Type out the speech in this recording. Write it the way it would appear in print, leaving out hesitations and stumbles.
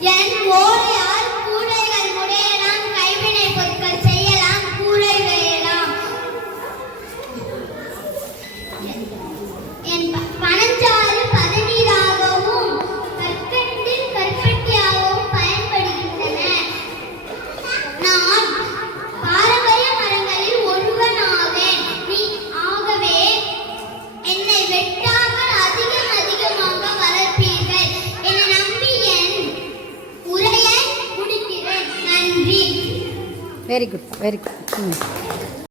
என் ஓரையால் கூடைகள் முடையலாம், கைவினை பொருட்கள் செய்யலாம், கூடை வேயலாம். என் பனஞ்சாறு பதநீராகவும் கற்கண்டில் கற்பட்டியாகவும் பயன்படுகின்றன. நான் பாரம்பரிய மரங்களில் ஒருவனாவேன். நீ ஆகவே என்னை வெட்டாமல் அதிகமாக வளர்ப்பீர்கள் என நம்பி என் உரையை முடிக்கிறேன். நன்றி. Very good.